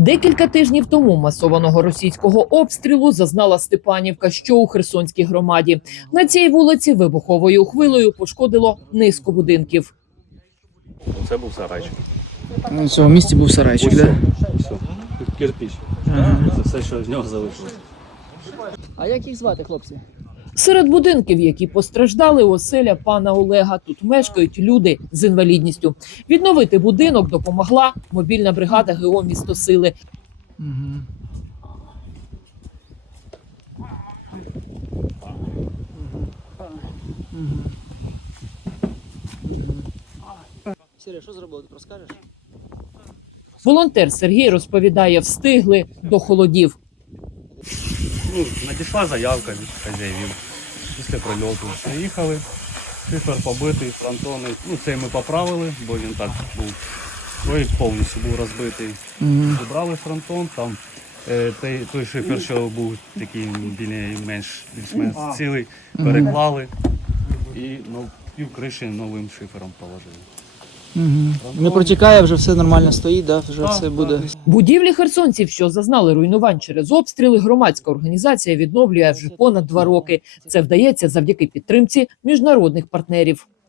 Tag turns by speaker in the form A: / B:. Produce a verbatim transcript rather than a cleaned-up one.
A: Декілька тижнів тому масованого російського обстрілу зазнала Степанівка, що у Херсонській громаді. На цій вулиці вибуховою хвилею пошкодило низку будинків.
B: Це був сарайчик.
C: У цьому місті був сарайчик, так? Да?
B: Все. Тут кирпич.
C: Ага.
B: Це все, що з нього залишилось.
C: А як їх звати, хлопці?
A: Серед будинків, які постраждали, оселя пана Олега. Тут мешкають люди з інвалідністю. Відновити будинок допомогла мобільна бригада ГО «Місто Сили».
C: Угу. Сергій, що зробили, ти розкажеш?
A: Волонтер Сергій розповідає, встигли до холодів.
B: Ну, надійшла заявка від хазяїв. Після прильоту приїхали, шифер побитий, фронтони. Ну, цей ми поправили, бо він так був, той повністю був розбитий.
C: Угу.
B: Зібрали фронтон, там е, той, той шифер, що був такий більш-менш більш-менш цілий, переклали і ну, пів криші новим шифером положили.
C: Угу. Не протікає, вже все нормально стоїть, да? Вже
B: Так,
C: все буде.
B: так.
A: Будівлі херсонців, що зазнали руйнувань через обстріли, громадська організація відновлює вже понад два роки. Це вдається завдяки підтримці міжнародних партнерів.